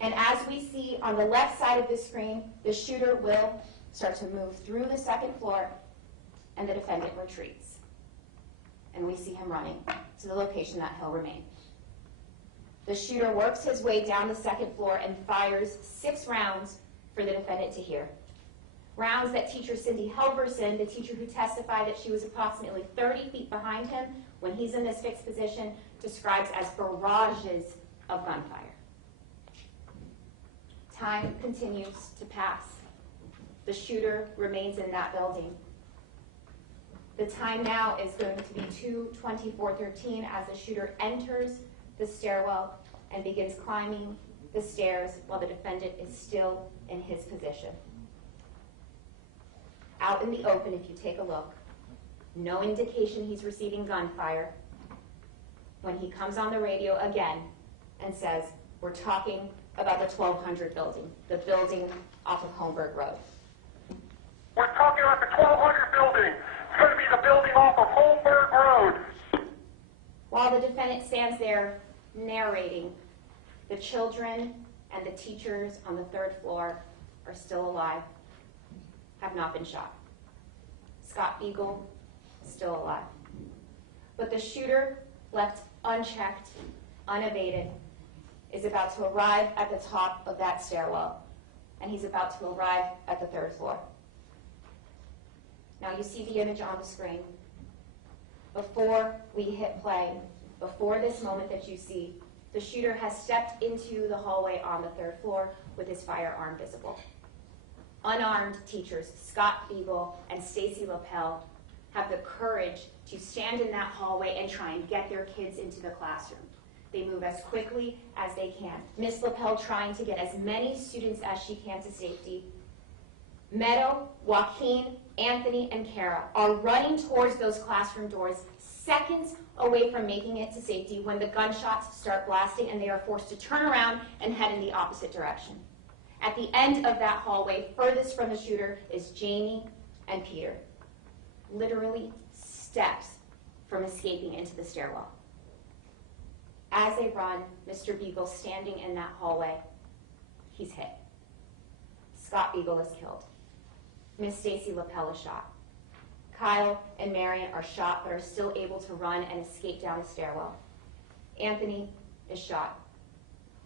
And as we see on the left side of the screen, the shooter will start to move through the second floor, and the defendant retreats. And we see him running to the location that he'll remain. The shooter works his way down the second floor and fires 6 rounds for the defendant to hear. Rounds that teacher Cindy Helverson, the teacher who testified that she was approximately 30 feet behind him when he's in this fixed position, describes as barrages of gunfire. Time continues to pass. The shooter remains in that building. The time now is going to be 2:24:13 as the shooter enters the stairwell and begins climbing the stairs while the defendant is still in his position. Out in the open, if you take a look, no indication he's receiving gunfire when he comes on the radio again and says, we're talking about the 1200 building, the building off of Holmberg Road. We're talking about the 1200 building. It's going to be the building off of Holmberg Road. While the defendant stands there narrating, the children and the teachers on the 3rd floor are still alive, have not been shot. Scot Beagle, still alive. But the shooter, left unchecked, unabated, is about to arrive at the top of that stairwell, and he's about to arrive at the 3rd floor. Now you see the image on the screen. Before we hit play, before this moment that you see, the shooter has stepped into the hallway on the 3rd floor with his firearm visible. Unarmed teachers Scot Beagle and Stacy Lapel have the courage to stand in that hallway and try and get their kids into the classroom. They move as quickly as they can. Miss Lapel trying to get as many students as she can to safety. Meadow, Joaquin, Anthony, and Kara are running towards those classroom doors, seconds away from making it to safety when the gunshots start blasting and they are forced to turn around and head in the opposite direction. At the end of that hallway, furthest from the shooter, is Jamie and Peter, literally steps from escaping into the stairwell. As they run, Mr. Beagle standing in that hallway, he's hit. Scot Beagle is killed. Miss Stacy Lapel is shot. Kyle and Marion are shot but are still able to run and escape down the stairwell. Anthony is shot.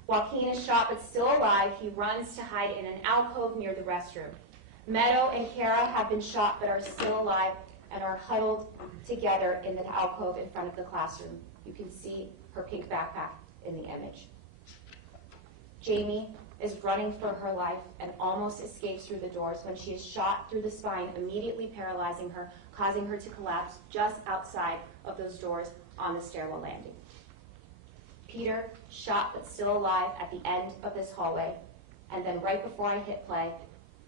Joaquin is shot but still alive. He runs to hide in an alcove near the restroom. Meadow and Kara have been shot but are still alive and are huddled together in the alcove in front of the classroom. You can see her pink backpack in the image. Jamie is running for her life and almost escapes through the doors when she is shot through the spine, immediately paralyzing her, causing her to collapse just outside of those doors on the stairwell landing. Peter, shot but still alive at the end of this hallway, and then right before I hit play,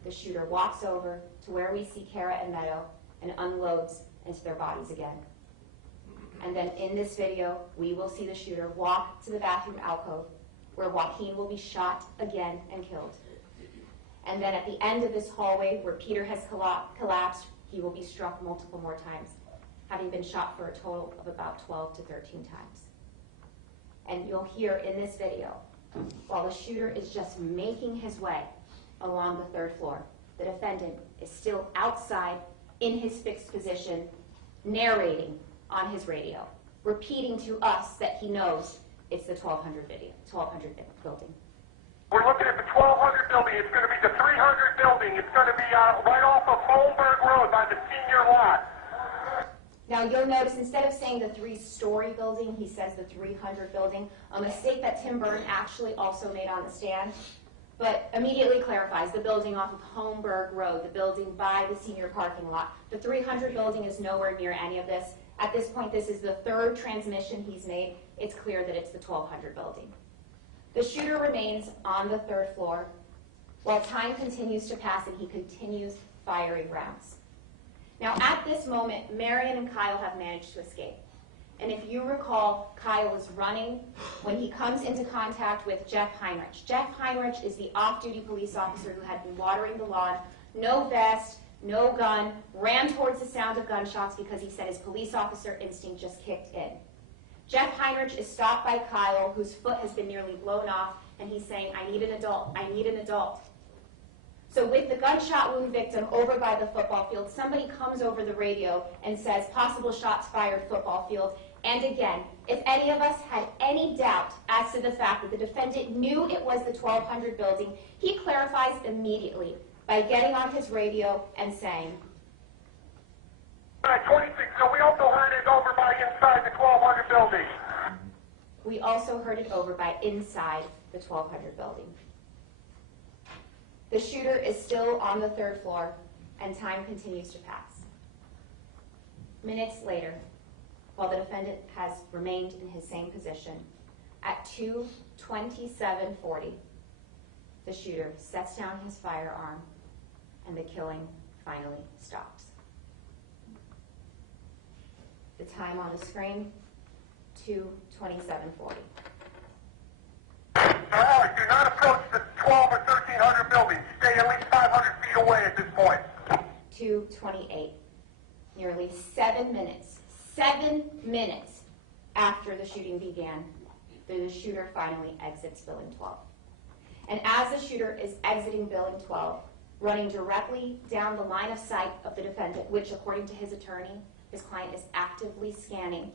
the shooter walks over to where we see Kara and Meadow and unloads into their bodies again. And then in this video, we will see the shooter walk to the bathroom alcove where Joaquin will be shot again and killed. And then at the end of this hallway where Peter has collapsed, he will be struck multiple more times, having been shot for a total of about 12 to 13 times. And you'll hear in this video, while the shooter is just making his way along the 3rd floor, the defendant is still outside in his fixed position, narrating on his radio, repeating to us that he knows it's the 1200 building. We're looking at the 1200 building. It's going to be the 300 building. It's going to be right off of Holmberg Road by the senior lot. Now you'll notice instead of saying the 3-story building, he says the 300 building, a mistake that Tim Byrne actually also made on the stand, but immediately clarifies the building off of Holmberg Road, the building by the senior parking lot. The 300 building is nowhere near any of this. At this point, this is the 3rd transmission he's made. It's clear that it's the 1200 building. The shooter remains on the 3rd floor while time continues to pass and he continues firing rounds. Now at this moment, Marion and Kyle have managed to escape. And if you recall, Kyle is running when he comes into contact with Jeff Heinrich. Jeff Heinrich is the off-duty police officer who had been watering the lawn, no vest, no gun, ran towards the sound of gunshots because he said his police officer instinct just kicked in. Jeff Heinrich is stopped by Kyle, whose foot has been nearly blown off, and he's saying, "I need an adult, I need an adult." So with the gunshot wound victim over by the football field, somebody comes over the radio and says, "Possible shots fired, football field." And again, if any of us had any doubt as to the fact that the defendant knew it was the 1200 building, he clarifies immediately by getting on his radio and saying, 26, so we also heard it over by inside the 1200 building. "We also heard it over by inside the 1200 building." The shooter is still on the 3rd floor, and time continues to pass. Minutes later, while the defendant has remained in his same position, at 2:27:40, the shooter sets down his firearm, and the killing finally stops. The time on the screen, 2:27:40. Alex, do not approach the 12 or 1300 building. Stay at least 500 feet away at this point. 2:28. Nearly 7 minutes after the shooting began, the shooter finally exits Building 12. And as the shooter is exiting Building 12, running directly down the line of sight of the defendant, which according to his attorney, his client is actively scanning,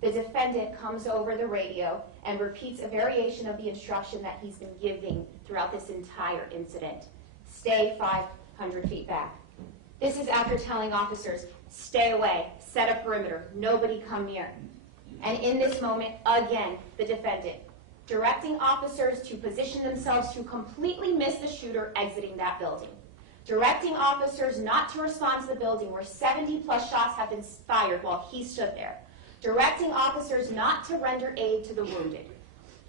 the defendant comes over the radio and repeats a variation of the instruction that he's been giving throughout this entire incident. Stay 500 feet back. This is after telling officers, stay away, set a perimeter, nobody come near. And in this moment, again, the defendant, directing officers to position themselves to completely miss the shooter exiting that building. Directing officers not to respond to the building where 70 plus shots have been fired while he stood there. Directing officers not to render aid to the wounded.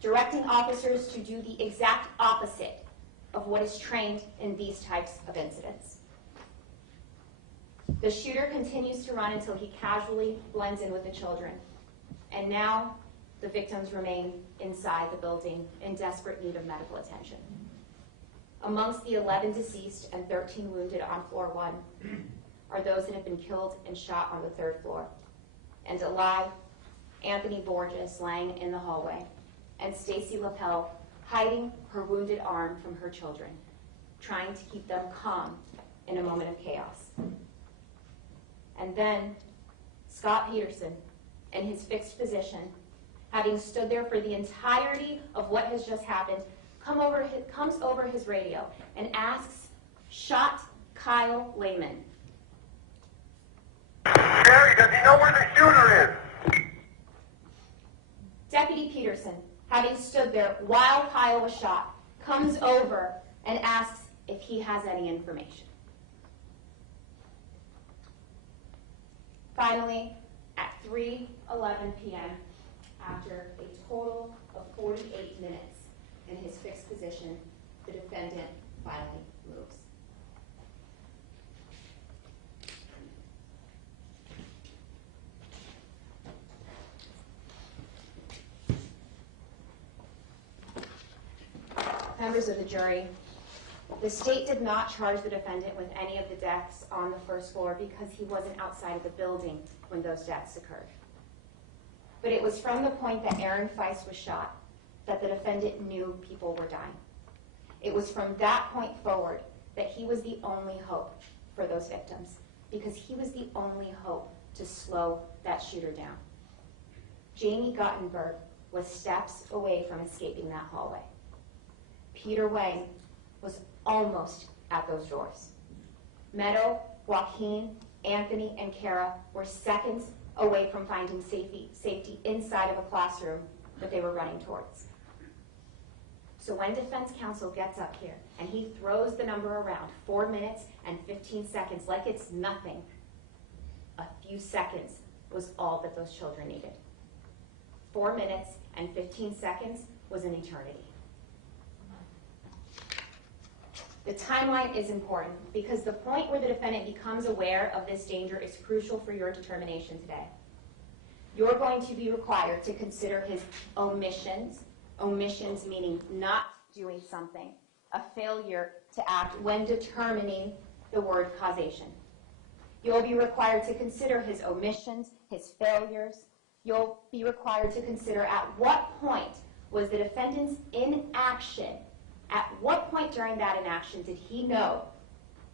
Directing officers to do the exact opposite of what is trained in these types of incidents. The shooter continues to run until he casually blends in with the children. And now the victims remain inside the building in desperate need of medical attention. Amongst the 11 deceased and 13 wounded on floor 1 are those that have been killed and shot on the 3rd floor. And alive, Anthony Borges laying in the hallway, and Stacy Lapel hiding her wounded arm from her children, trying to keep them calm in a moment of chaos. And then Scot Peterson, in his fixed position, having stood there for the entirety of what has just happened, comes over his radio and asks shot Kyle Lehman, Jerry, does he know where the shooter is? Deputy Peterson, having stood there while Kyle was shot, comes over and asks if he has any information. Finally, at 3:11 p.m., after a total of 48 minutes in his fixed position, the defendant finally moves. Members of the jury, the state did not charge the defendant with any of the deaths on the 1st floor because he wasn't outside of the building when those deaths occurred. But it was from the point that Aaron Feist was shot that the defendant knew people were dying. It was from that point forward that he was the only hope for those victims, because he was the only hope to slow that shooter down. Jamie Guttenberg was steps away from escaping that hallway. Peter Wang was almost at those doors. Meadow, Joaquin, Anthony, and Kara were seconds away from finding safety inside of a classroom that they were running towards. So when defense counsel gets up here and he throws the number around, 4 minutes and 15 seconds, like it's nothing, a few seconds was all that those children needed. 4 minutes and 15 seconds was an eternity. The timeline is important because the point where the defendant becomes aware of this danger is crucial for your determination today. You're going to be required to consider his omissions meaning not doing something, a failure to act when determining the word causation. You'll be required to consider his omissions, his failures, you'll be required to consider at what point was the defendant's inaction, at what point during that inaction did he know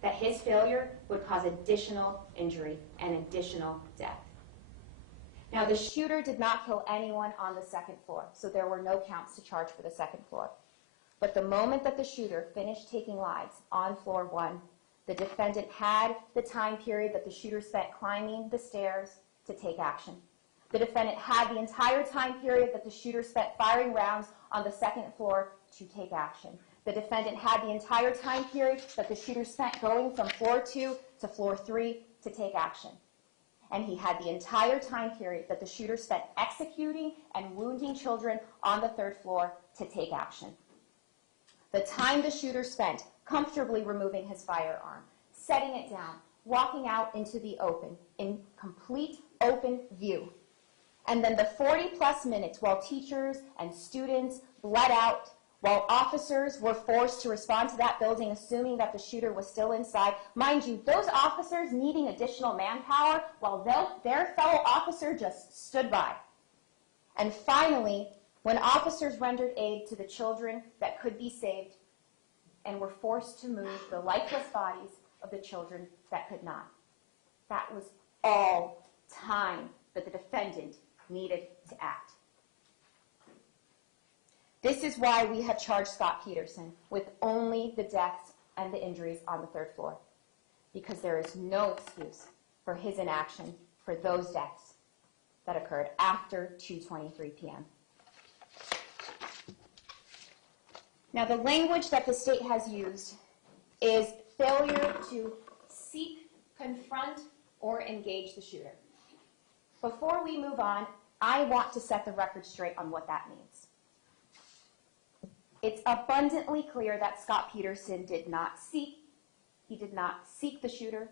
that his failure would cause additional injury and additional death. Now, the shooter did not kill anyone on the second floor, so there were no counts to charge for the second floor. But the moment that the shooter finished taking lives on floor 1, the defendant had the time period that the shooter spent climbing the stairs to take action. The defendant had the entire time period that the shooter spent firing rounds on the second floor to take action. The defendant had the entire time period that the shooter spent going from floor 2 to floor 3 to take action. And he had the entire time period that the shooter spent executing and wounding children on the 3rd floor to take action. The time the shooter spent comfortably removing his firearm, setting it down, walking out into the open, in complete open view. And then the 40-plus minutes while teachers and students bled out, while officers were forced to respond to that building assuming that the shooter was still inside. Mind you, those officers needing additional manpower while their fellow officer just stood by. And finally, when officers rendered aid to the children that could be saved and were forced to move the lifeless bodies of the children that could not. That was all time that the defendant needed to act. This is why we have charged Scot Peterson with only the deaths and the injuries on the 3rd floor, because there is no excuse for his inaction for those deaths that occurred after 2:23 p.m. Now, the language that the state has used is failure to seek, confront, or engage the shooter. Before we move on, I want to set the record straight on what that means. It's abundantly clear that Scot Peterson did not seek. He did not seek the shooter.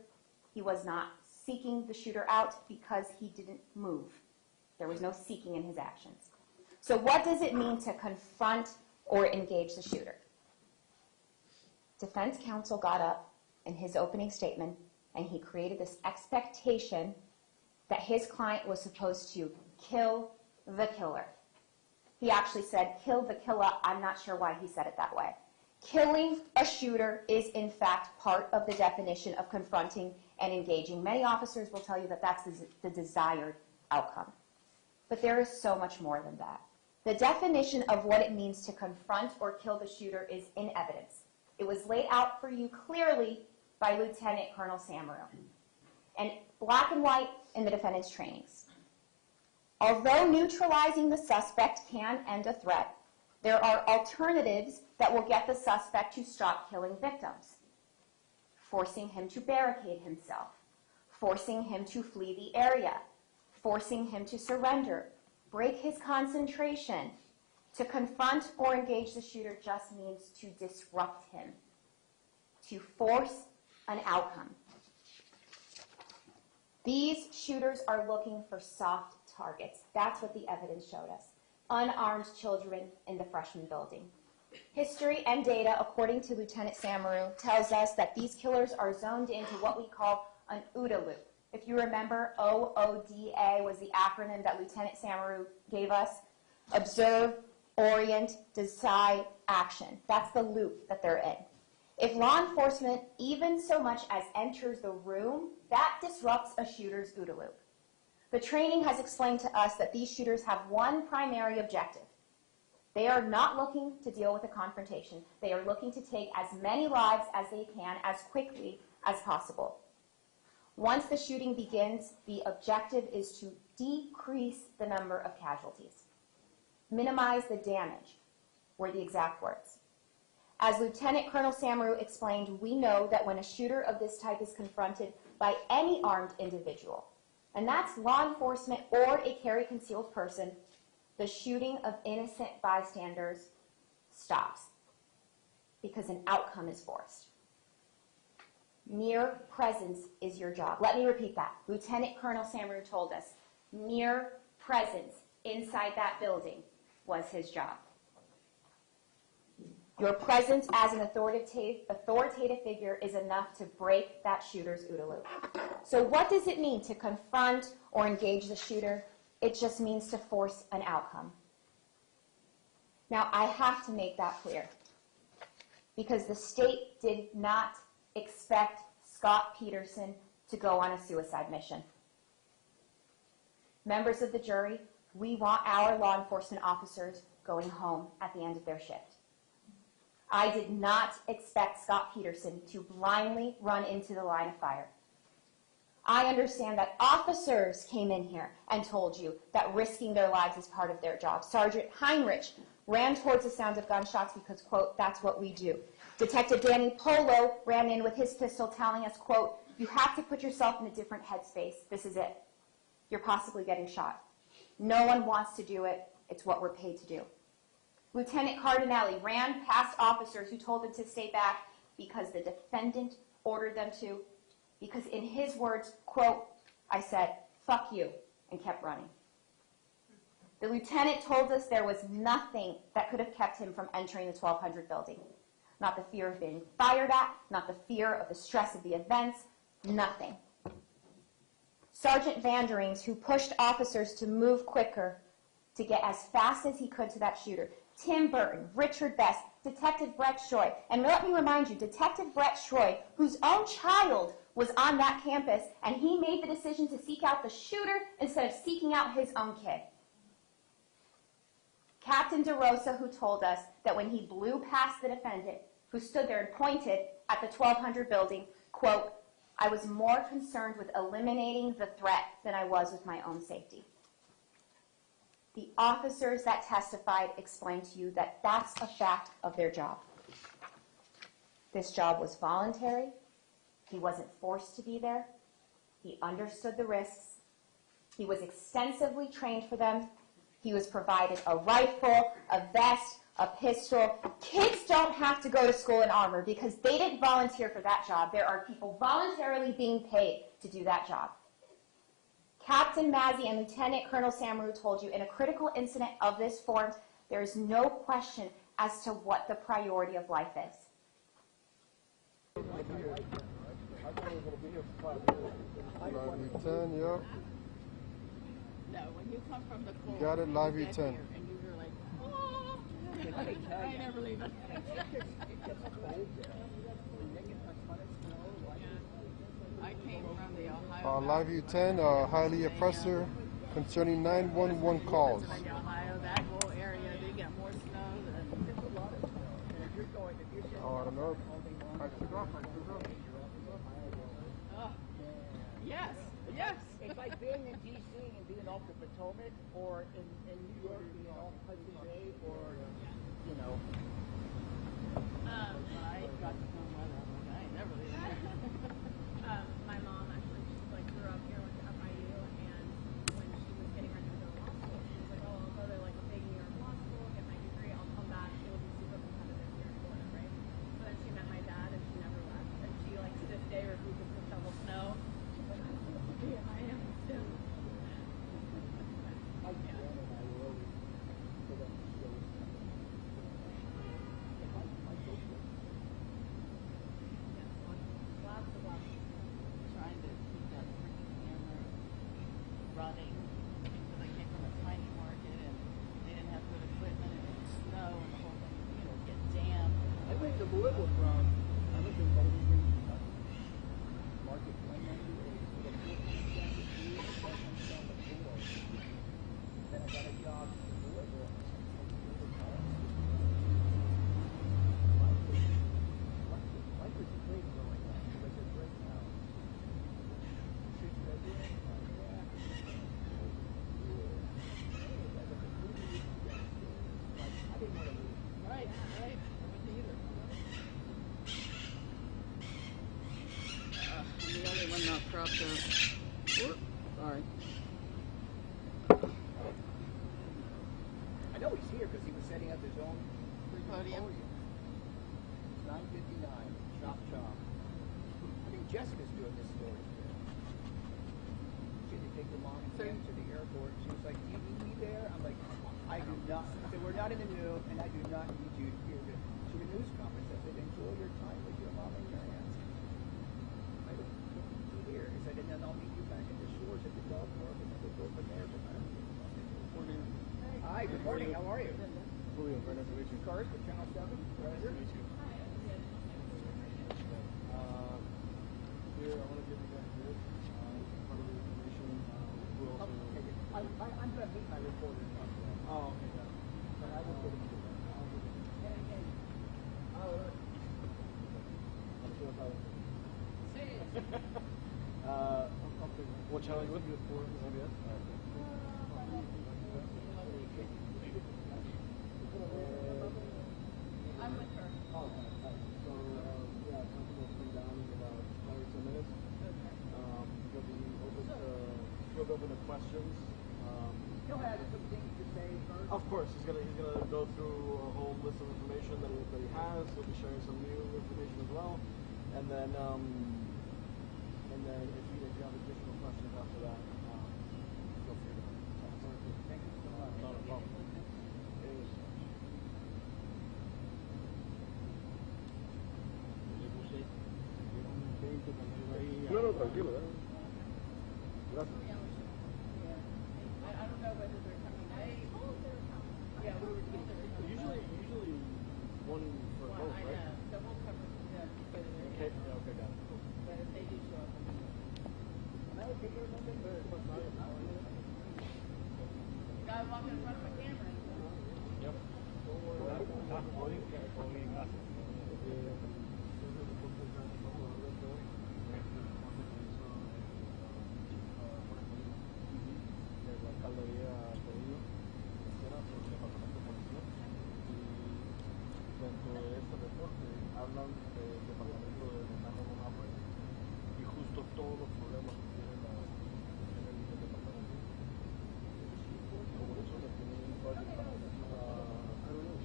He was not seeking the shooter out because he didn't move. There was no seeking in his actions. So what does it mean to confront or engage the shooter? Defense counsel got up in his opening statement and he created this expectation that his client was supposed to kill the killer. He actually said, kill the killer. I'm not sure why he said it that way. Killing a shooter is, in fact, part of the definition of confronting and engaging. Many officers will tell you that that's the desired outcome. But there is so much more than that. The definition of what it means to confront or kill the shooter is in evidence. It was laid out for you clearly by Lieutenant Colonel Samaru, and black and white in the defendant's trainings. Although neutralizing the suspect can end a threat, there are alternatives that will get the suspect to stop killing victims. Forcing him to barricade himself, forcing him to flee the area, forcing him to surrender, break his concentration. To confront or engage the shooter just means to disrupt him, to force an outcome. These shooters are looking for soft targets. That's what the evidence showed us. Unarmed children in the freshman building. History and data, according to Lieutenant Samaru, tells us that these killers are zoned into what we call an OODA loop. If you remember, OODA was the acronym that Lieutenant Samaru gave us. Observe, orient, decide, action. That's the loop that they're in. If law enforcement even so much as enters the room, that disrupts a shooter's OODA loop. The training has explained to us that these shooters have one primary objective. They are not looking to deal with a confrontation. They are looking to take as many lives as they can as quickly as possible. Once the shooting begins, the objective is to decrease the number of casualties. Minimize the damage, were the exact words. As Lieutenant Colonel Samaru explained, we know that when a shooter of this type is confronted by any armed individual, and that's law enforcement or a carry-concealed person, the shooting of innocent bystanders stops because an outcome is forced. Mere presence is your job. Let me repeat that. Lieutenant Colonel Samaru told us mere presence inside that building was his job. Your presence as an authoritative figure is enough to break that shooter's OODA loop. So what does it mean to confront or engage the shooter? It just means to force an outcome. Now, I have to make that clear because the state did not expect Scot Peterson to go on a suicide mission. Members of the jury, we want our law enforcement officers going home at the end of their shift. I did not expect Scot Peterson to blindly run into the line of fire. I understand that officers came in here and told you that risking their lives is part of their job. Sergeant Heinrich ran towards the sound of gunshots because, quote, that's what we do. Detective Danny Polo ran in with his pistol telling us, quote, you have to put yourself in a different headspace. This is it. You're possibly getting shot. No one wants to do it. It's what we're paid to do. Lieutenant Cardinelli ran past officers who told him to stay back because the defendant ordered them to, because in his words, quote, I said, fuck you, and kept running. The lieutenant told us there was nothing that could have kept him from entering the 1200 building. Not the fear of being fired at, not the fear of the stress of the events, nothing. Sergeant Vanderings, who pushed officers to move quicker, to get as fast as he could to that shooter. Tim Burton, Richard Best, Detective Brett Schroy. And let me remind you, Detective Brett Schroy, whose own child was on that campus, and he made the decision to seek out the shooter instead of seeking out his own kid. Captain DeRosa, who told us that when he blew past the defendant, who stood there and pointed at the 1200 building, quote, I was more concerned with eliminating the threat than I was with my own safety. The officers that testified explained to you that that's a fact of their job. This job was voluntary. He wasn't forced to be there. He understood the risks. He was extensively trained for them. He was provided a rifle, a vest, a pistol. Kids don't have to go to school in armor because they didn't volunteer for that job. There are people voluntarily being paid to do that job. Captain Mazzy and Lieutenant Colonel Samaru told you in a critical incident of this form, there is no question as to what the priority of life is. Live 10, yeah. No, when you come from the cold, Got it, live you get 10. here and you're like, oh, I never leave it. I came from the Ohio. Live 10, highly oppressor concerning 911 calls. Ohio, that whole area, they get more snow than. Oh, I don't know. Yes, yes. It's like being in D.C. and being off the Potomac, or in New York being off Hudson Bay, or, you know. I got the warm weather. I'm like, I ain't never leaving. My mom actually, she like grew up here, went to FIU, and when she was getting ready to go to law school, she was like, oh, I'll go to like a big New York law school, get my degree, I'll come back, it will be super competitive here in Florida, right? So then she met my dad, and she never left, and she like to this day refuses to shovel snow. She's like, I'm supposed to be at Miami still. Yeah. cars for Channel 7, right here. Here, I want to give you guys this. Part of the information. We'll also... I'm going to meet my reporter. Oh, okay, got it. But I will put it together. What channel are you with? CBS? I'm with her. Oh, okay. So, yeah, something will come down in about 5 or 10 minutes. He'll be open to questions. He'll have some things to say first. Of course, he's gonna go through a whole list of information that he has. He'll be sharing some new information as well, and then if you have additional questions after that, feel free to. Thank you so much. Not a problem. No, tranquilo. Gracias. I don't know whether they're coming today. Oh, they're coming. Yeah, we were together. Usually one for Well, both, I right? know. So we'll cover them whether they're Okay, yeah, okay, got it. Cool. But if they do show up, guy walking in front of a camera. Yep. Dentro de este reporte hablan del departamento de Miami-Dade y justo todos los problemas que tiene el departamento. Como eso de tener un budget para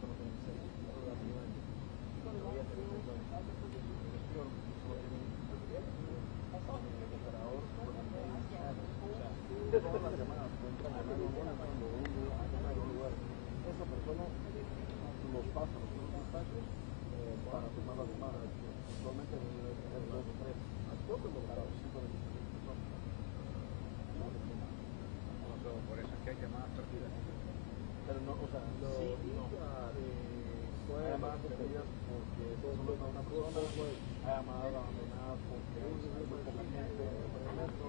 solo tienen 6 relativamente. Debería tener un budget. Es peor porque solo tienen el operador con el main channel. O sea, todas las llamadas que entran a 911 de un lugar. Esa persona los pasa a los dispatchers para tomar las llamadas. Actualmente debe tener 2 o 3. Para 5 de mis personas. Por eso es que hay llamadas perdidas. Pero no, o sea, no. Hay llamadas perdidas porque solo está una persona. Hay llamadas abandonadas porque hay muy poca gente en el metro.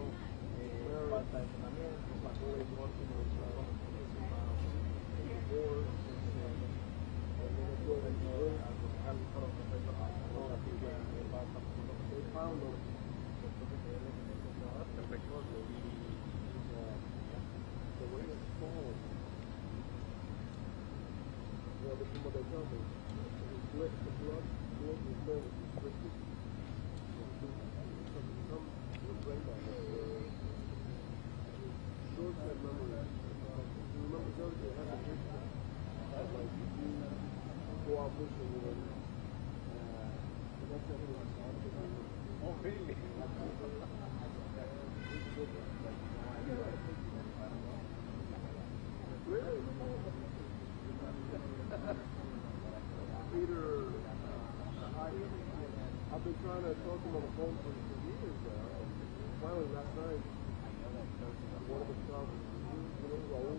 Falta de entrenamiento, falta de deporte, Oh, really? Peter, I've been trying to talk to him on the phone for years now. Finally, last night, one of the problems, Raul,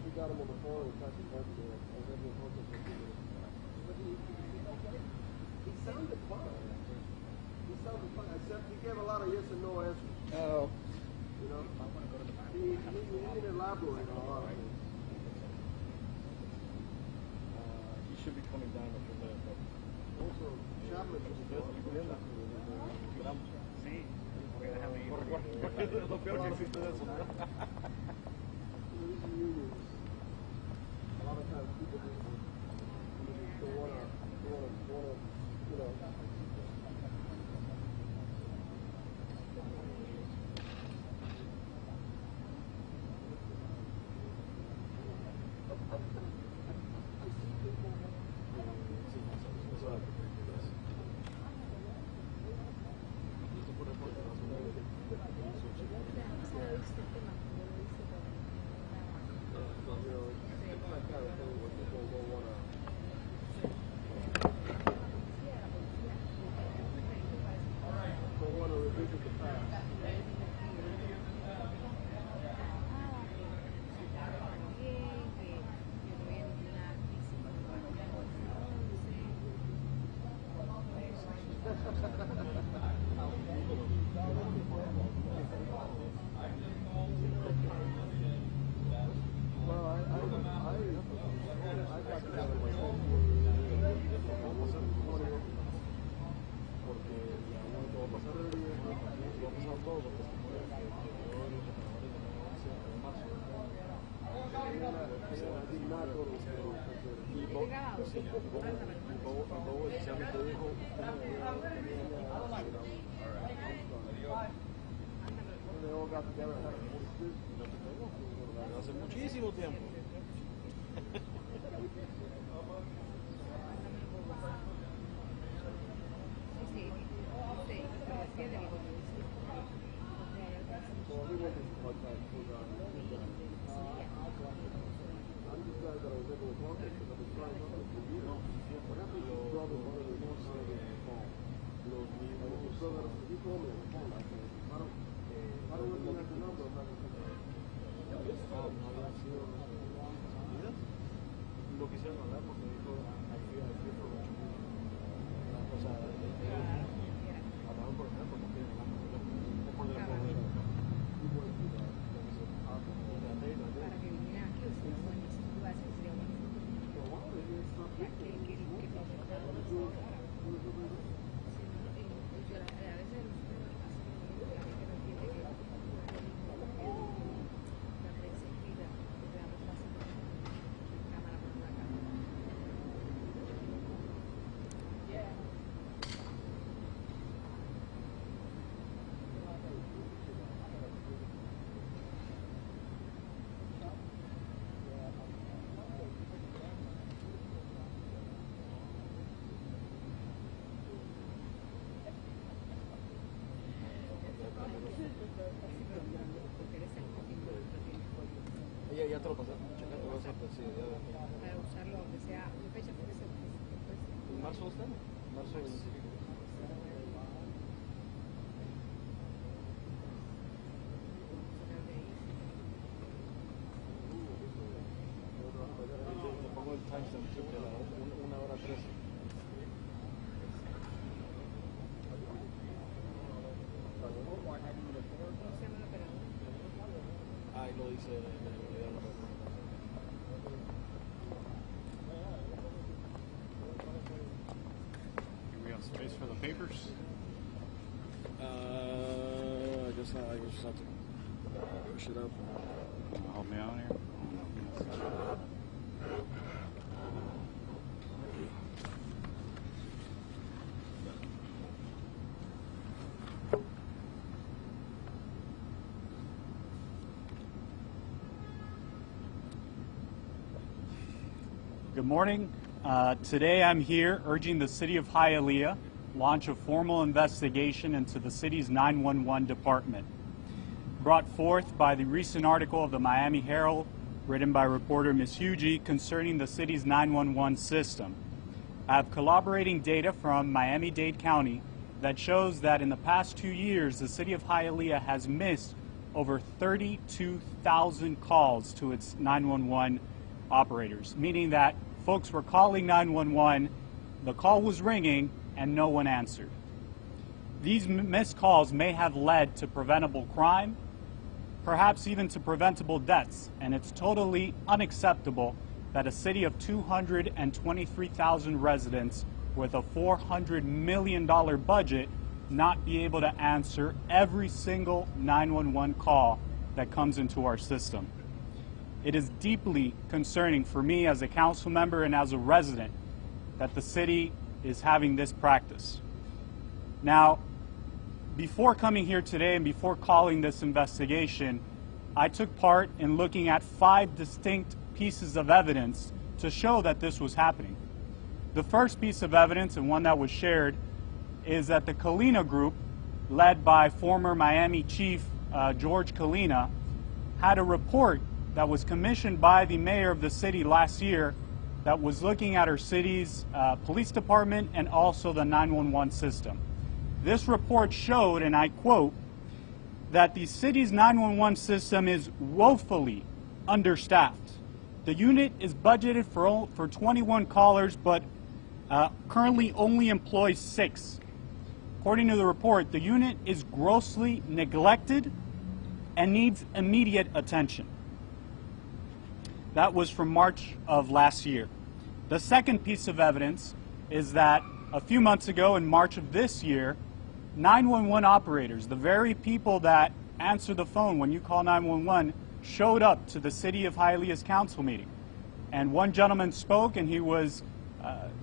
he got him on the phone and tried to talk to him. I was having a phone call for 2 minutes. But he sounded fine. He sounded fine, except he gave a lot of yes and no answers. Oh. You know, he didn't elaborate on a lot of things. He should be coming down after that. But also, Chapman should be coming. Sí, porque déjame ir. Porque es lo peor que existe de eso. These unions, a lot of times people just don't want to, you know. sí. Luego el oficial me dijo, hace muchísimo tiempo. Lo quisieron hablar porque dijo, aquí o sea, hablaron por ejemplo, porque por el Para que viniera aquí, o sea, bueno, sin duda eso sería bueno. Ya te lo pasé, checa todo eso, pues sí, Para usarlo, aunque sea, ¿qué fecha fue ese? marzo este año, marzo 25. Te pongo el timestamp, de la 1:13. Ahí lo dice la We have space for the papers. I guess I just have to push it up. Help me out here. Good morning. Today I'm here urging the City of Hialeah launch a formal investigation into the city's 911 department. Brought forth by the recent article of the Miami Herald written by reporter Ms. Hugie concerning the city's 911 system. I have corroborating data from Miami-Dade County that shows that in the past 2 years, the City of Hialeah has missed over 32,000 calls to its 911 operators, meaning that folks were calling 911, the call was ringing, and no one answered. These missed calls may have led to preventable crime, perhaps even to preventable deaths, and it's totally unacceptable that a city of 223,000 residents with a $400 million budget not be able to answer every single 911 call that comes into our system. It is deeply concerning for me as a council member and as a resident that the city is having this practice. Now, before coming here today and before calling this investigation, I took part in looking at 5 distinct pieces of evidence to show that this was happening. The first piece of evidence, and one that was shared, is that the Kalina Group, led by former Miami Chief George Kalina, had a report that was commissioned by the mayor of the city last year that was looking at our city's police department and also the 911 system. This report showed, and I quote, that the city's 911 system is woefully understaffed. The unit is budgeted for 21 callers, but currently only employs 6. According to the report, the unit is grossly neglected and needs immediate attention. That was from March of last year. The second piece of evidence is that a few months ago, in March of this year, 911 operators, the very people that answer the phone when you call 911, showed up to the City of Hialeah's council meeting. And one gentleman spoke, and he was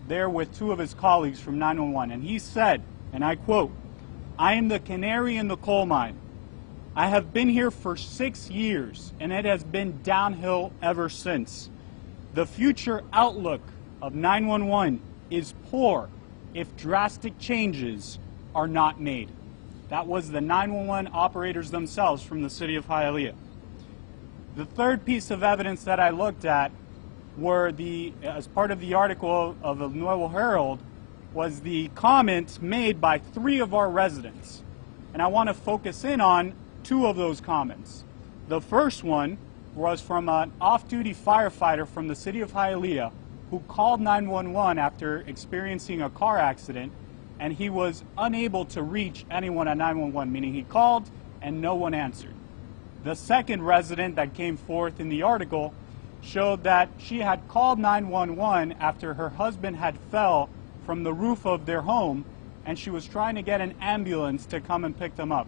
there with two of his colleagues from 911, and he said, and I quote, "I am the canary in the coal mine. I have been here for 6 years, and it has been downhill ever since. The future outlook of 911 is poor if drastic changes are not made." That was the 911 operators themselves from the city of Hialeah. The third piece of evidence that I looked at were as part of the article of the Nuevo Herald, was the comments made by 3 of our residents. And I want to focus in on 2 of those comments. The first one was from an off-duty firefighter from the city of Hialeah who called 911 after experiencing a car accident, and he was unable to reach anyone at 911, meaning he called and no one answered. The second resident that came forth in the article showed that she had called 911 after her husband had fell from the roof of their home, and she was trying to get an ambulance to come and pick them up.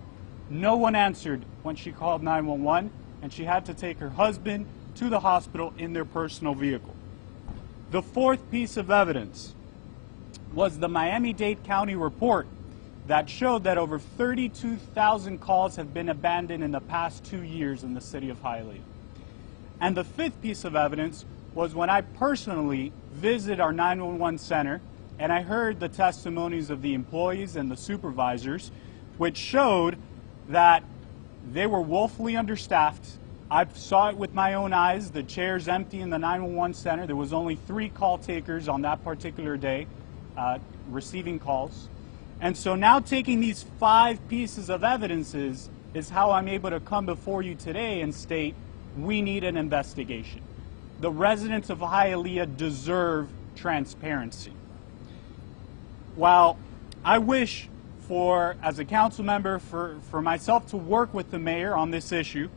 No one answered when she called 911, and she had to take her husband to the hospital in their personal vehicle. The fourth piece of evidence was the Miami-Dade County report that showed that over 32,000 calls have been abandoned in the past 2 years in the city of Hialeah. And the fifth piece of evidence was when I personally visited our 911 center, and I heard the testimonies of the employees and the supervisors, which showed that they were woefully understaffed. I saw it with my own eyes, the chairs empty in the 911 center. There was only 3 call takers on that particular day receiving calls. And so now taking these 5 pieces of evidences is how I'm able to come before you today and state we need an investigation. The residents of Hialeah deserve transparency. While I wish as a council member, for myself to work with the mayor on this issue,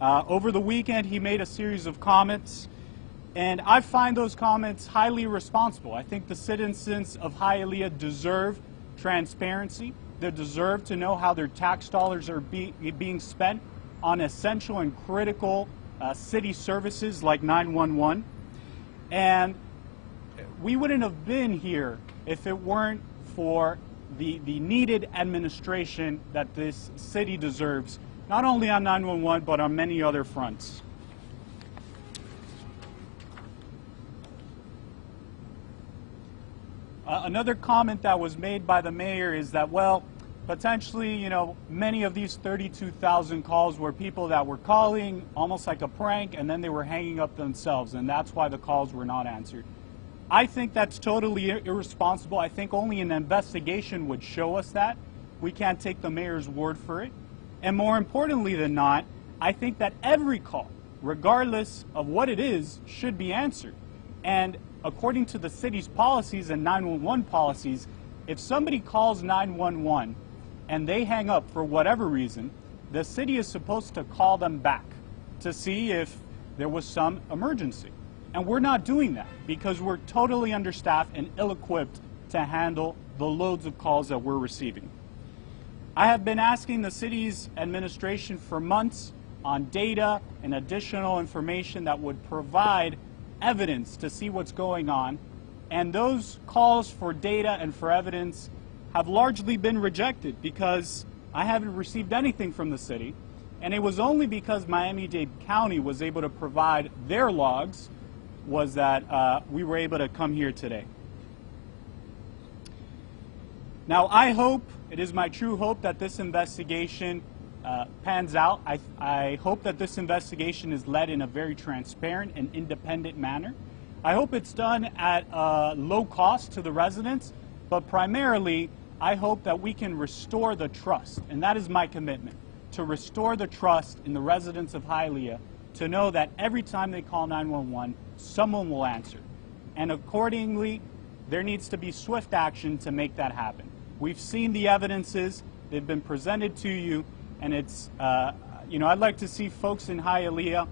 over the weekend he made a series of comments, and I find those comments highly irresponsible. I think the citizens of Hialeah deserve transparency. They deserve to know how their tax dollars are being spent on essential and critical city services like 911. And we wouldn't have been here if it weren't for the needed administration that this city deserves, not only on 911, but on many other fronts. Another comment that was made by the mayor is that, well, potentially, many of these 32,000 calls were people that were calling almost like a prank, and then they were hanging up themselves, and that's why the calls were not answered. I think that's totally irresponsible. I think only an investigation would show us that. We can't take the mayor's word for it. And more importantly than not, I think that every call, regardless of what it is, should be answered. And according to the city's policies and 911 policies, if somebody calls 911 and they hang up for whatever reason, the city is supposed to call them back to see if there was some emergency. And we're not doing that because we're totally understaffed and ill-equipped to handle the loads of calls that we're receiving. I have been asking the city's administration for months on data and additional information that would provide evidence to see what's going on, and those calls for data and for evidence have largely been rejected because I haven't received anything from the city, and it was only because Miami-Dade County was able to provide their logs was that we were able to come here today. Now, I hope, it is my true hope that this investigation pans out. I hope that this investigation is led in a very transparent and independent manner. I hope it's done at low cost to the residents, but primarily, I hope that we can restore the trust, and that is my commitment, to restore the trust in the residents of Hialeah to know that every time they call 911, someone will answer. And accordingly, there needs to be swift action to make that happen. We've seen the evidences, they've been presented to you, and it's, I'd like to see folks in Hialeah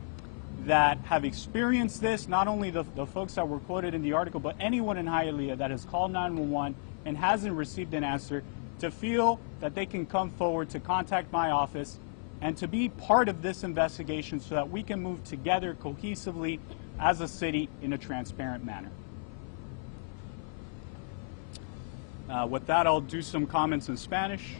that have experienced this, not only the folks that were quoted in the article, but anyone in Hialeah that has called 911 and hasn't received an answer, to feel that they can come forward to contact my office and to be part of this investigation so that we can move together cohesively as a city in a transparent manner. With that, I'll do some comments in Spanish.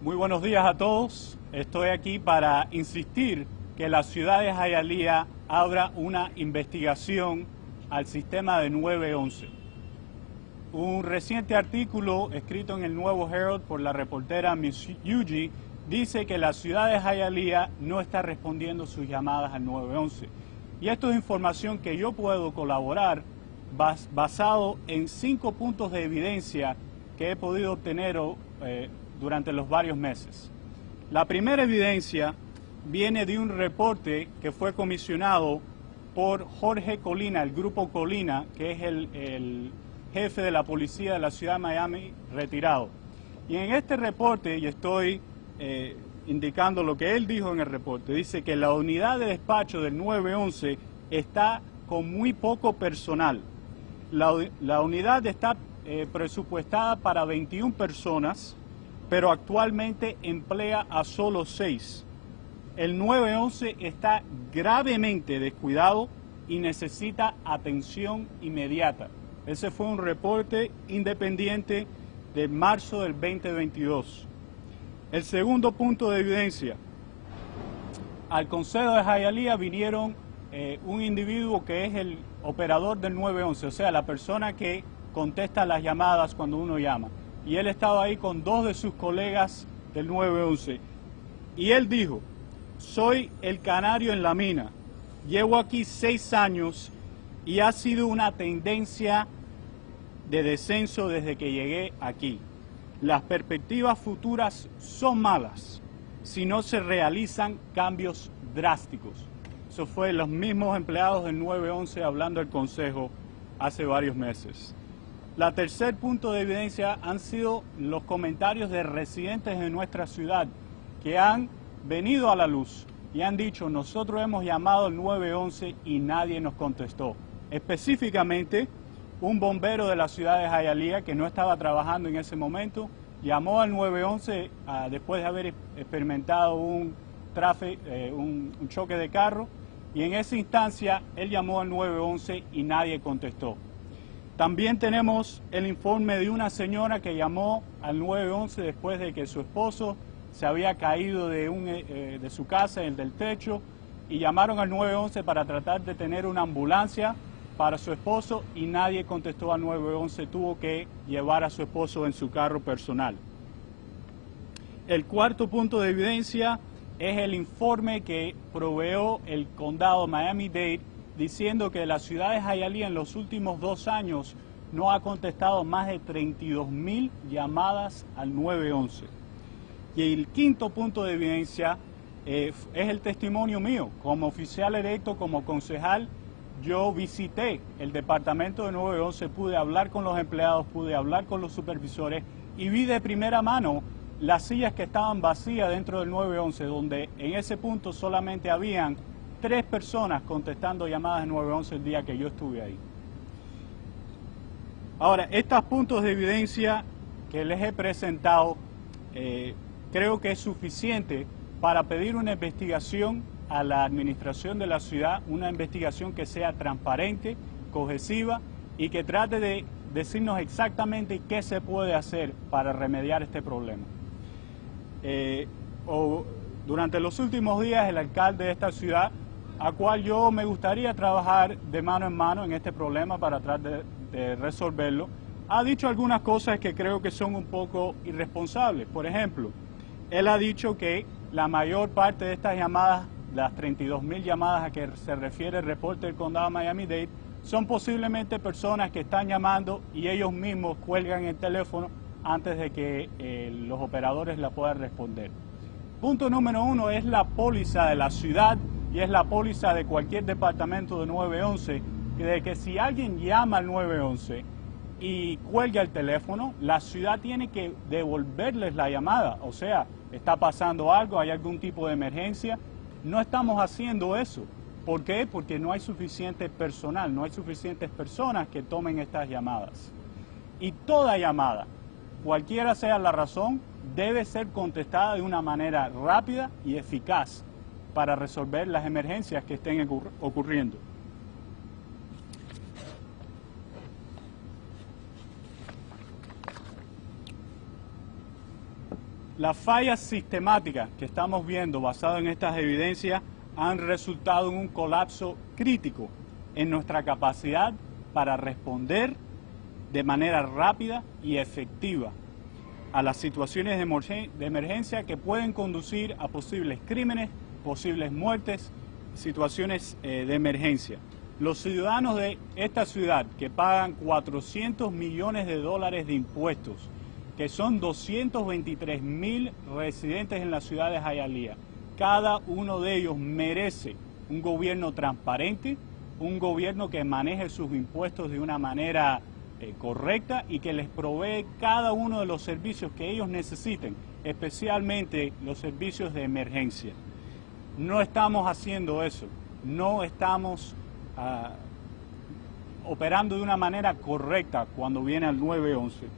Muy buenos días a todos. Estoy aquí para insistir que la ciudad de Hialeah abra una investigación al sistema de 911. Un reciente artículo escrito en el Nuevo Herald por la reportera Miss Yuji dice que la ciudad de Hialeah no está respondiendo sus llamadas al 911. Y esto es información que yo puedo colaborar basado en 5 puntos de evidencia que he podido obtener durante los varios meses. La primera evidencia viene de un reporte que fue comisionado por Jorge Colina, el grupo Colina, que es el jefe de la policía de la ciudad de Miami retirado. Y en este reporte, y estoy indicando lo que él dijo en el reporte, dice que la unidad de despacho del 911 está con muy poco personal. La unidad está presupuestada para 21 personas, pero actualmente emplea a solo 6. El 911 está gravemente descuidado y necesita atención inmediata. Ese fue un reporte independiente de marzo del 2022. El segundo punto de evidencia. Al Consejo de Hialeah vinieron un individuo que es el operador del 911, o sea, la persona que contesta las llamadas cuando uno llama. Y él estaba ahí con 2 de sus colegas del 911. Y él dijo: soy el canario en la mina. Llevo aquí 6 años y ha sido una tendencia de descenso desde que llegué aquí. Las perspectivas futuras son malas si no se realizan cambios drásticos. Eso fue los mismos empleados del 911 hablando al Consejo hace varios meses. La tercer punto de evidencia han sido los comentarios de residentes de nuestra ciudad que han venido a la luz y han dicho: nosotros hemos llamado al 911 y nadie nos contestó. Específicamente, un bombero de la ciudad de Hialeah que no estaba trabajando en ese momento llamó al 911 después de haber experimentado un choque de carro, y en esa instancia él llamó al 911 y nadie contestó. También tenemos el informe de una señora que llamó al 911 después de que su esposo se había caído de su casa, del techo, y llamaron al 911 para tratar de tener una ambulancia para su esposo y nadie contestó al 911, tuvo que llevar a su esposo en su carro personal. El cuarto punto de evidencia es el informe que proveó el condado Miami-Dade diciendo que la ciudad de Hialeah en los últimos 2 años no ha contestado más de 32,000 llamadas al 911. Y el quinto punto de evidencia es el testimonio mío. Como oficial electo, como concejal, yo visité el departamento de 911, pude hablar con los empleados, pude hablar con los supervisores y vi de primera mano las sillas que estaban vacías dentro del 911, donde en ese punto solamente habían 3 personas contestando llamadas de 911 el día que yo estuve ahí. Ahora, estos puntos de evidencia que les he presentado creo que es suficiente para pedir una investigación a la administración de la ciudad, una investigación que sea transparente, cohesiva y que trate de decirnos exactamente qué se puede hacer para remediar este problema. Durante los últimos días, el alcalde de esta ciudad, a cual yo me gustaría trabajar de mano en mano en este problema para tratar de resolverlo, ha dicho algunas cosas que creo que son un poco irresponsables. Por ejemplo, él ha dicho que la mayor parte de estas llamadas, las 32,000 llamadas a que se refiere el reporte del condado Miami-Dade, son posiblemente personas que están llamando y ellos mismos cuelgan el teléfono antes de que los operadores la puedan responder. Punto número 1 es la póliza de la ciudad y es la póliza de cualquier departamento de 911, de que si alguien llama al 911 y cuelga el teléfono, la ciudad tiene que devolverles la llamada. O sea, está pasando algo, hay algún tipo de emergencia. No estamos haciendo eso. ¿Por qué? Porque no hay suficiente personal, no hay suficientes personas que tomen estas llamadas. Y toda llamada, cualquiera sea la razón, debe ser contestada de una manera rápida y eficaz para resolver las emergencias que estén ocurriendo. Las fallas sistemáticas que estamos viendo basadas en estas evidencias han resultado en un colapso crítico en nuestra capacidad para responder de manera rápida y efectiva a las situaciones de emergencia que pueden conducir a posibles crímenes, posibles muertes, situaciones de emergencia. Los ciudadanos de esta ciudad que pagan 400 millones de dólares de impuestos, que son 223,000 residentes en la ciudad de Hialeah, cada uno de ellos merece un gobierno transparente, un gobierno que maneje sus impuestos de una manera correcta y que les provee cada uno de los servicios que ellos necesiten, especialmente los servicios de emergencia. No estamos haciendo eso, no estamos operando de una manera correcta cuando viene al 911.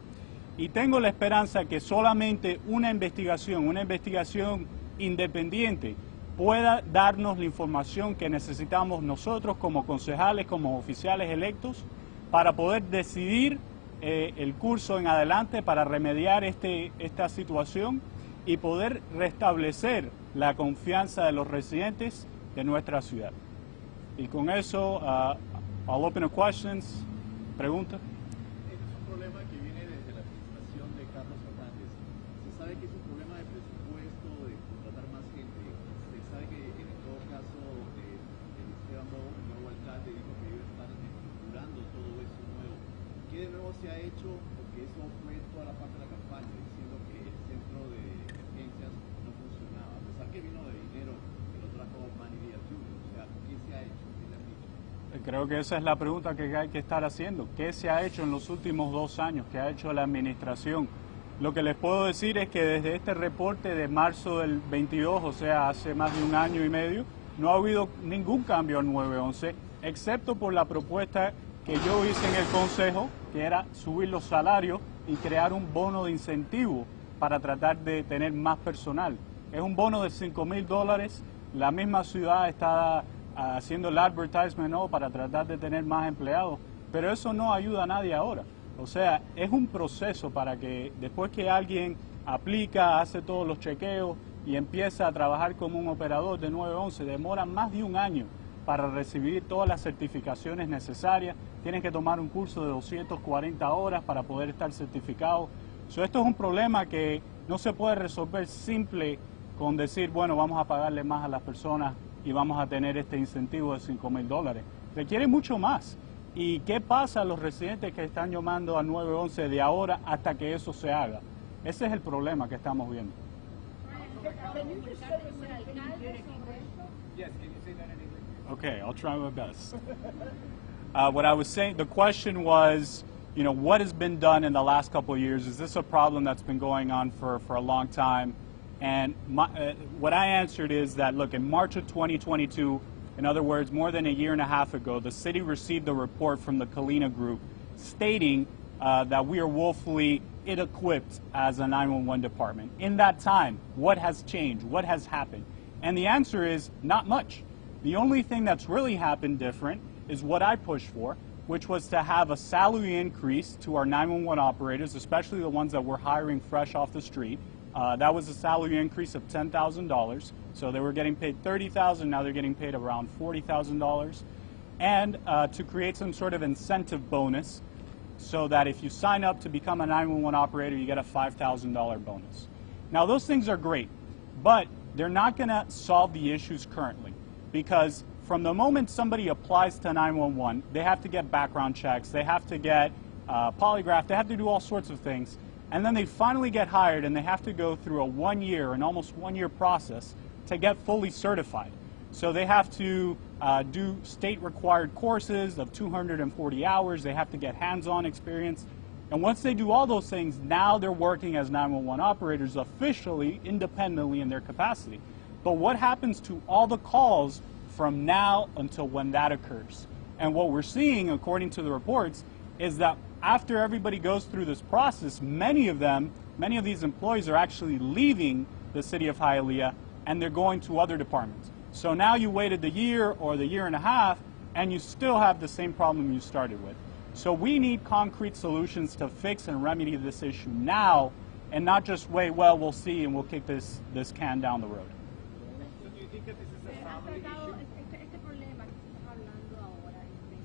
Y tengo la esperanza que solamente una investigación independiente pueda darnos la información que necesitamos nosotros como concejales, como oficiales electos, para poder decidir el curso en adelante para remediar esta situación y poder restablecer la confianza de los residentes de nuestra ciudad. Y con eso, I'll open up questions, preguntas. Este es un problema que viene desde la administración de Carlos Fernández. Se sabe que es un problema de presupuesto, de contratar más gente. Se sabe que en todo caso el Esteban Bow, el nuevo alcalde, dijo que iba a estar estructurando todo eso nuevo. ¿Qué de nuevo se ha hecho? Porque eso fue toda la parte de la campaña, diciendo que el centro de emergencias no funcionaba. A pesar que vino de dinero que lo trajo Miami-Dade Jr. O sea, ¿qué se ha hecho? ¿Qué le han dicho? Creo que esa es la pregunta que hay que estar haciendo. ¿Qué se ha hecho en los últimos 2 años? ¿Qué ha hecho la administración? Lo que les puedo decir es que desde este reporte de marzo del 22, o sea, hace más de 1 año y medio, no ha habido ningún cambio al 911, excepto por la propuesta que yo hice en el Consejo, que era subir los salarios y crear un bono de incentivo para tratar de tener más personal. Es un bono de $5,000. La misma ciudad está haciendo el advertisement, ¿no?, para tratar de tener más empleados, pero eso no ayuda a nadie ahora. O sea, es un proceso para que después que alguien aplica, hace todos los chequeos y empieza a trabajar como un operador de 911, demora más de 1 año para recibir todas las certificaciones necesarias. Tienen que tomar un curso de 240 horas para poder estar certificado. Esto es un problema que no se puede resolver simple con decir, bueno, vamos a pagarle más a las personas y vamos a tener este incentivo de $5,000. Requiere mucho más. ¿Y qué pasa a los residentes que están llamando al 911 de ahora hasta que eso se haga? Ese es el problema que estamos viendo. Okay, I'll try my best. What I was saying, the question was, you know, what has been done in the last couple of years? Is this a problem that's been going on for a long time? And what I answered is that, look, in March of 2022, in other words, more than 1.5 years ago, the city received a report from the Kalina Group stating that we are woefully ill-equipped as a 911 department. In that time, what has changed? What has happened? And the answer is not much. The only thing that's really happened different is what I pushed for, which was to have a salary increase to our 911 operators, especially the ones that we're hiring fresh off the street. That was a salary increase of $10,000. So they were getting paid $30,000, now they're getting paid around $40,000. And to create some sort of incentive bonus so that if you sign up to become a 911 operator, you get a $5,000 bonus. Now those things are great, but they're not going to solve the issues currently, because from the moment somebody applies to 911, they have to get background checks, they have to get polygraph, they have to do all sorts of things. And then they finally get hired and they have to go through an almost 1 year process to get fully certified. So they have to do state required courses of 240 hours. They have to get hands-on experience. And once they do all those things, now they're working as 911 operators officially, independently in their capacity. But what happens to all the calls from now until when that occurs? And what we're seeing, according to the reports, is that after everybody goes through this process, many of these employees are actually leaving the city of Hialeah and they're going to other departments. So now you waited the year or the year and a half, and you still have the same problem you started with. So we need concrete solutions to fix and remedy this issue now, and not just wait, well, we'll see, and we'll kick this can down the road. So do you think that this is a ¿Has family tratado issue? este problema que estás hablando ahora,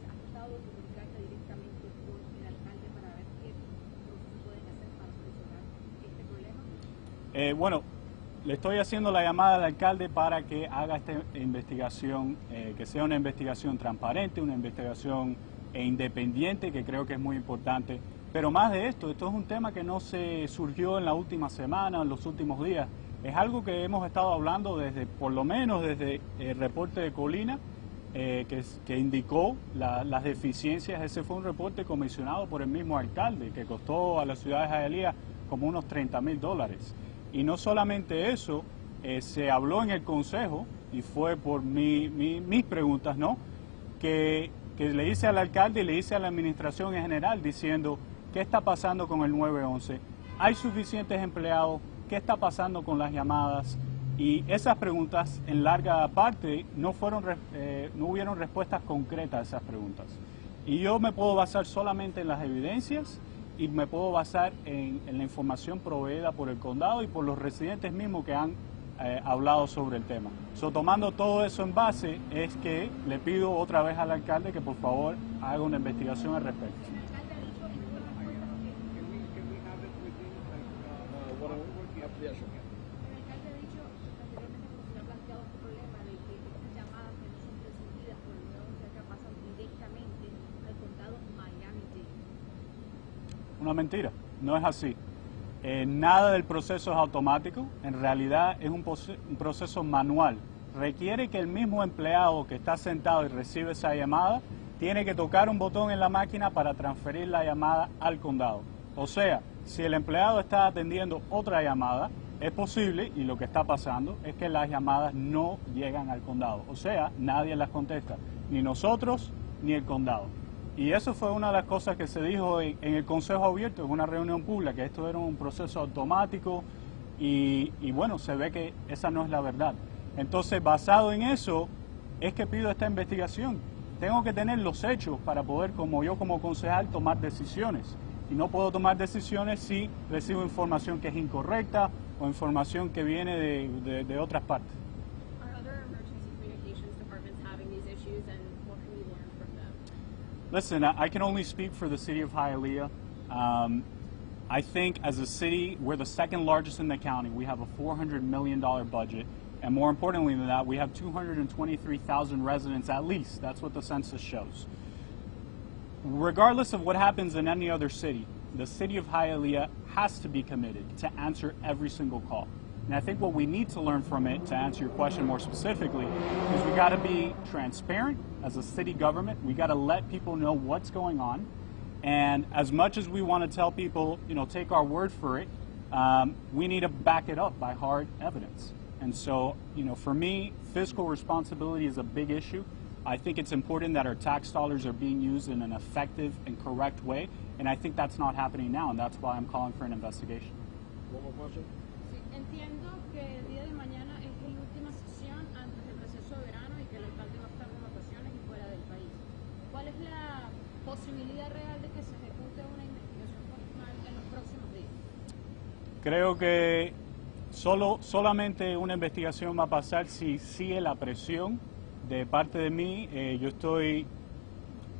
has tratado de comunicarte directamente con el alcalde para ver qué proceso pueden hacer para solucionar este problema? Bueno, le estoy haciendo la llamada al alcalde para que haga esta investigación, que sea una investigación transparente, una investigación independiente, que creo que es muy importante. Pero más de esto es un tema que no se surgió en la última semana, en los últimos días. Es algo que hemos estado hablando desde, por lo menos desde el reporte de Colina, que indicó las deficiencias. Ese fue un reporte comisionado por el mismo alcalde, que costó a la ciudad de Hialeah como unos $30,000. Y no solamente eso, se habló en el consejo, y fue por mis preguntas, ¿no?, que le hice al alcalde y le hice a la administración en general diciendo qué está pasando con el 911, hay suficientes empleados, qué está pasando con las llamadas, y esas preguntas en larga parte no hubieron respuestas concretas a esas preguntas. Y yo me puedo basar solamente en las evidencias y me puedo basar en la información proveída por el condado y por los residentes mismos que han hablado sobre el tema. So, tomando todo eso en base, es que le pido otra vez al alcalde que por favor haga una investigación al respecto. Can we have it within like one-on-one? Yeah, sure. El alcalde ha dicho anteriormente, cuando se le ha planteado este problema de que estas llamadas que no son recibidas por el 911 acá pasan directamente al condado Miami-Dade. Una mentira, no es así. Nada del proceso es automático, en realidad es un proceso manual. Requiere que el mismo empleado que está sentado y recibe esa llamada tiene que tocar un botón en la máquina para transferir la llamada al condado. O sea, si el empleado está atendiendo otra llamada, es posible, y lo que está pasando, es que las llamadas no llegan al condado. O sea, nadie las contesta, ni nosotros ni el condado. Y eso fue una de las cosas que se dijo en el Consejo Abierto, en una reunión pública, que esto era un proceso automático y bueno, se ve que esa no es la verdad. Entonces, basado en eso, es que pido esta investigación. Tengo que tener los hechos para poder, como yo como concejal, tomar decisiones. Y no puedo tomar decisiones si recibo información que es incorrecta o información que viene de otras partes. Are other emergency communications departments having these issues, and what can we learn from them? Listen, I can only speak for the city of Hialeah. I think as a city, we're the second largest in the county. We have a $400 million budget. And more importantly than that, we have 223,000 residents at least. That's what the census shows. Regardless of what happens in any other city, the city of Hialeah has to be committed to answer every single call. And I think what we need to learn from it, to answer your question more specifically, is we got to be transparent as a city government. We got to let people know what's going on. And as much as we want to tell people, take our word for it, we need to back it up by hard evidence. And so, for me, fiscal responsibility is a big issue. I think it's important that our tax dollars are being used in an effective and correct way. And I think that's not happening now, and that's why I'm calling for an investigation. One more question? Sí, entiendo que el día de mañana es la última sesión antes del receso de verano y que el alcalde va a estar de vacaciones y fuera del país. ¿Cuál es la posibilidad real de que se ejecute una investigación formal en los próximos días? Creo que solamente una investigación va a pasar si sigue la presión de parte de mí. Yo estoy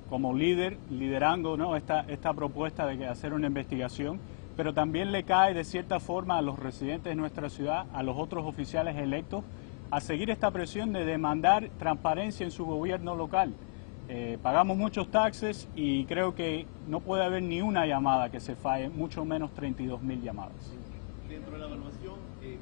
como liderando, ¿no?, esta propuesta de hacer una investigación, pero también le cae de cierta forma a los residentes de nuestra ciudad, a los otros oficiales electos, a seguir esta presión de demandar transparencia en su gobierno local. Pagamos muchos taxes y creo que no puede haber ni una llamada que se falle, mucho menos 32,000 llamadas. Dentro de la evaluación,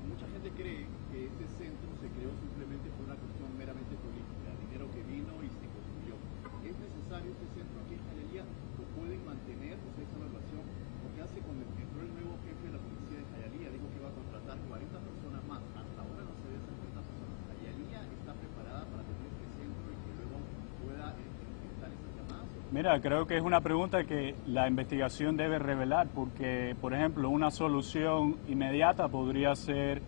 mucha gente cree que este centro se creó simplemente por una cuestión meramente política, dinero que vino y se construyó. ¿Es necesario este centro aquí en Hialeah? ¿Lo pueden mantener esa evaluación? Porque hace cuando entró el nuevo jefe de la policía de Hialeah, dijo que iba a contratar 40 personas más. Hasta ahora no se ve esas 40 personas. ¿Hialeah está preparada para tener este centro y que luego pueda enfrentar esas llamadas? Mira, creo que es una pregunta que la investigación debe revelar, porque, por ejemplo, una solución inmediata podría ser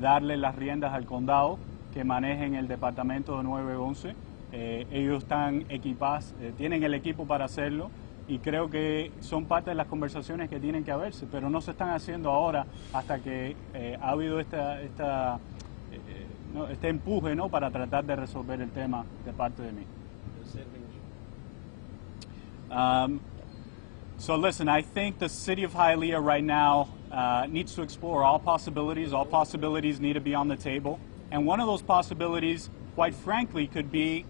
darle las riendas al condado que manejen el departamento de 911. Ellos están equipados, tienen el equipo para hacerlo y creo que son parte de las conversaciones que tienen que haberse, pero no se están haciendo ahora hasta que ha habido este empuje, ¿no?, para tratar de resolver el tema de parte de mí. So listen, I think the city of Hialeah right now needs to explore all possibilities. All possibilities need to be on the table. And one of those possibilities, quite frankly, could be,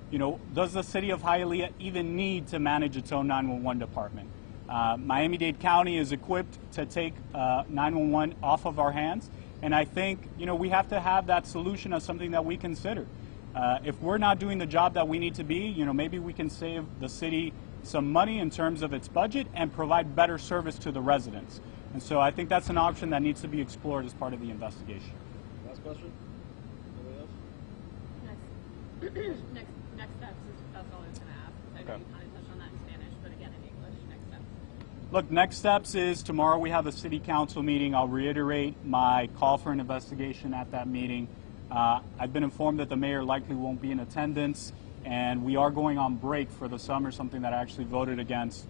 does the city of Hialeah even need to manage its own 911 department? Miami-Dade County is equipped to take 911 off of our hands. And I think, we have to have that solution as something that we consider. If we're not doing the job that we need to be, maybe we can save the city some money in terms of its budget and provide better service to the residents. And so I think that's an option that needs to be explored as part of the investigation. Last question? Anybody else? Next steps is that's all I was going to ask. I know Okay. you kind of touched on that in Spanish, but again in English. Next steps. Look, next steps is tomorrow we have a city council meeting. I'll reiterate my call for an investigation at that meeting. I've been informed that the mayor likely won't be in attendance, and we are going on break for the summer, something that I actually voted against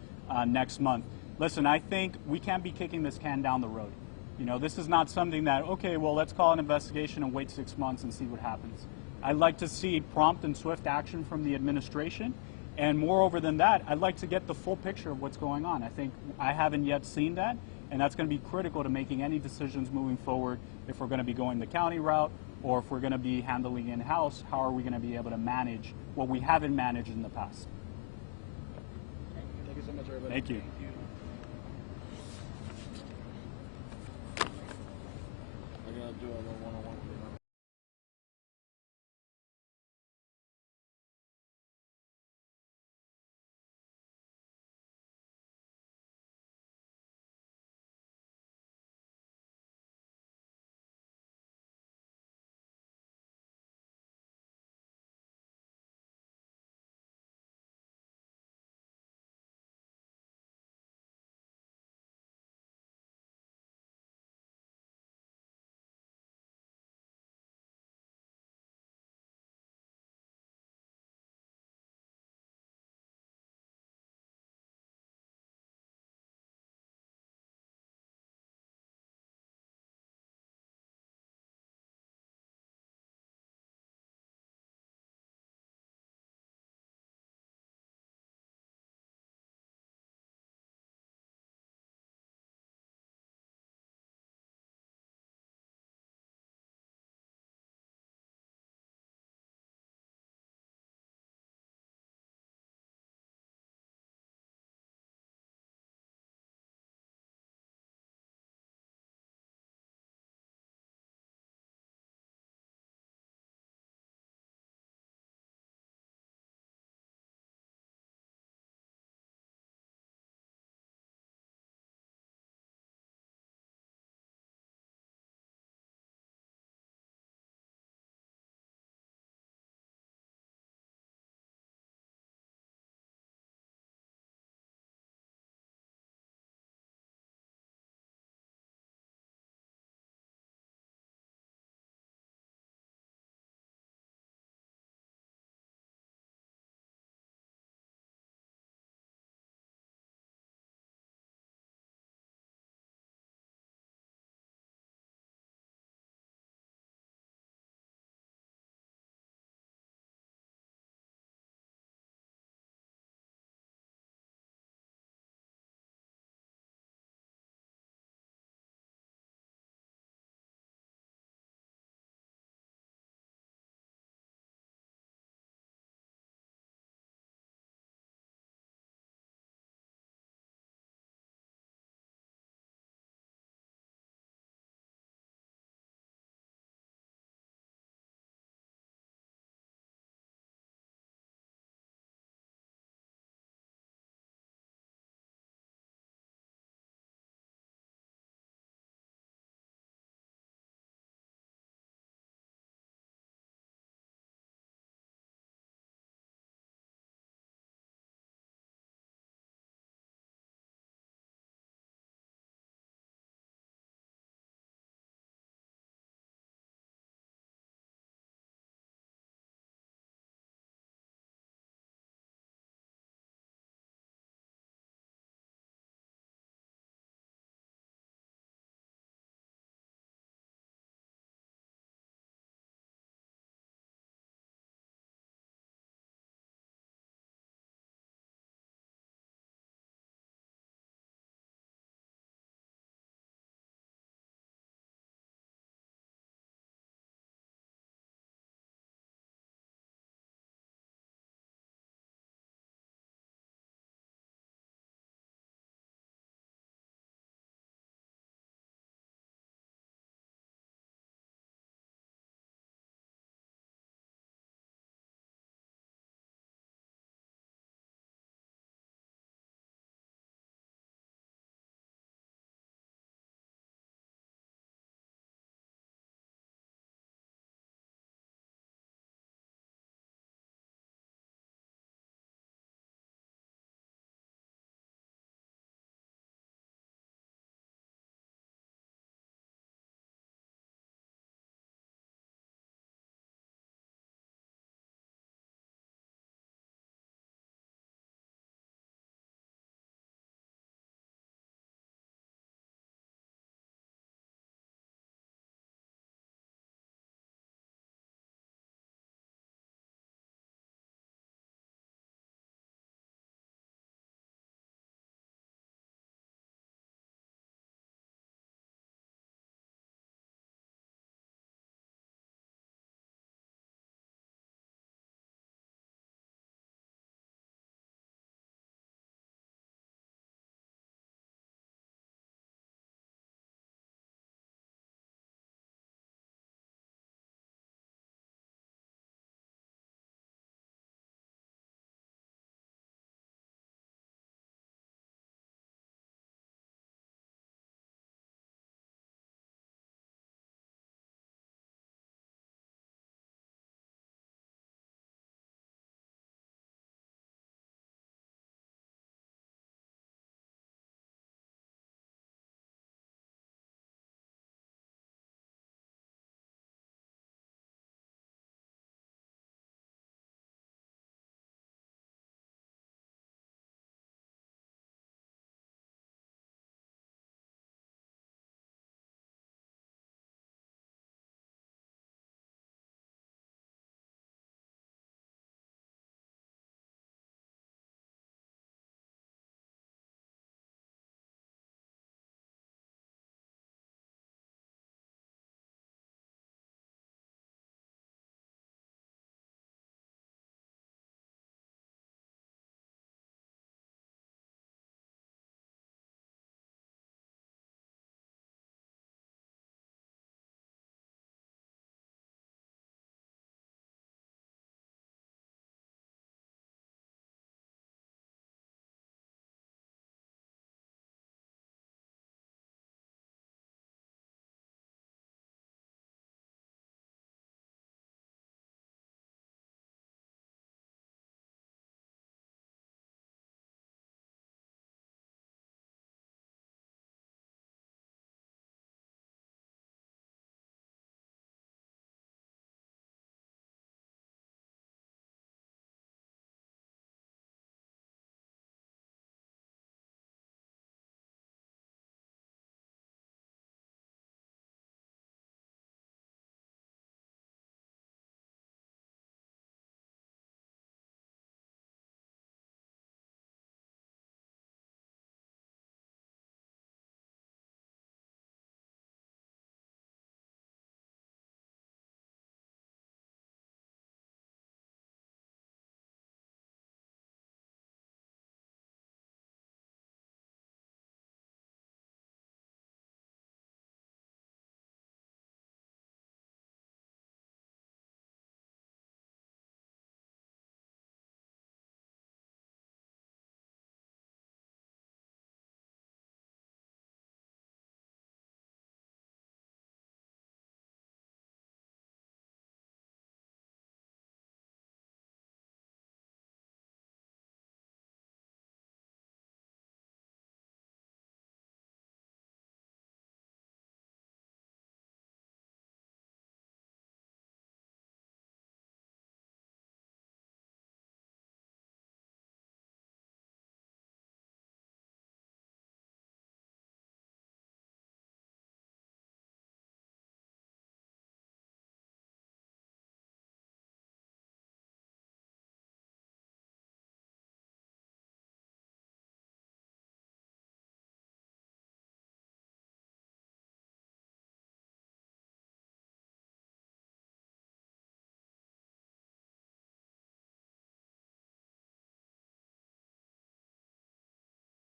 next month. Listen, I think we can't be kicking this can down the road. This is not something that, okay, well, let's call an investigation and wait 6 months and see what happens. I'd like to see prompt and swift action from the administration. And moreover than that, I'd like to get the full picture of what's going on. I think I haven't yet seen that, and that's going to be critical to making any decisions moving forward. If we're going to be going the county route or if we're going to be handling in-house, how are we going to be able to manage what we haven't managed in the past? Thank you so much, everybody. Thank you. I'm gonna do a little one-on-one.